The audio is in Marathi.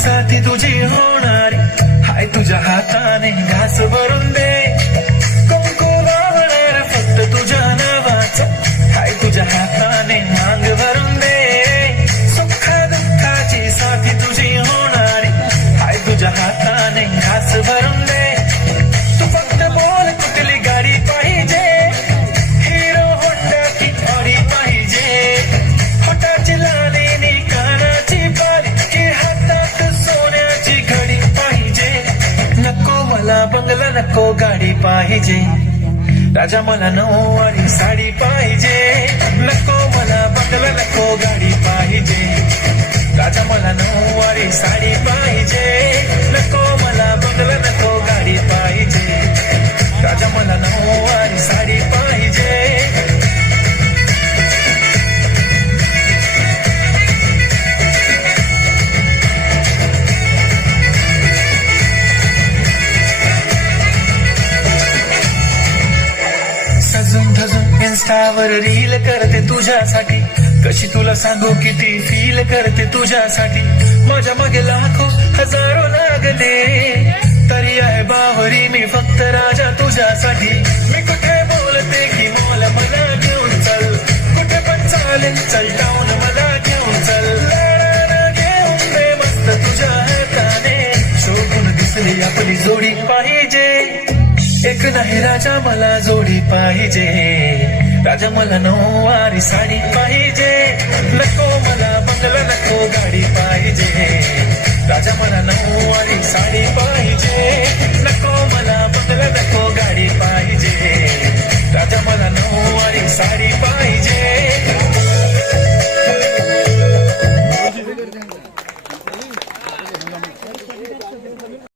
साथी तुझी होणार हाय तुझ्या हाताने घास भरून दे कुंकू वाहणार फक्त तुझ्या नावाचं हाय तुझ्या हाताने मांग भरून दे सुख दुःखाची साथी तुझी होणार हाय तुझ्या हाताने घास भरून दे तू फक्त बोल कुठली गाडी पाहिजे हिरो होंडा की ऑडी पाहिजे होटाची लाली नी कानाची बाली की हातात सोन्याची घडी पाहिजे नको मला बंगला नको गाडी पाहिजे राजा मला नऊवारी साडी पाहिजे नको मला बंगला नको गाडी पाहिजे राजा मला नऊवारी साडी पाहिजे नको मला बंगला नको गाडी पाहिजे राजा मला नऊवारी साडी पाहिजे सजून धजून इन्स्टावर रील करते तुझ्यासाठी कशी तुला सांगू किती फील करते तुझ्यासाठी माझ्या मागे लाखो हजारो लागले तरी आहे बावरी मी फक्त राजा तुझ्यासाठी मी कुठे बोलते की मॉल मला घेऊन चल कुठे पण चालेल चल टाऊन मला घेऊन चल लाडाला घेऊन दे मस्त तुझ्या हाताने शोभून दिसली आपली जोडी पाहिजे एक नाही राजा मला जोडी पाहिजे राजा मला नऊवारी साडी पाहिजे नको मला बंगला नको गाडी पाहिजे राजा मला नऊवारी साडी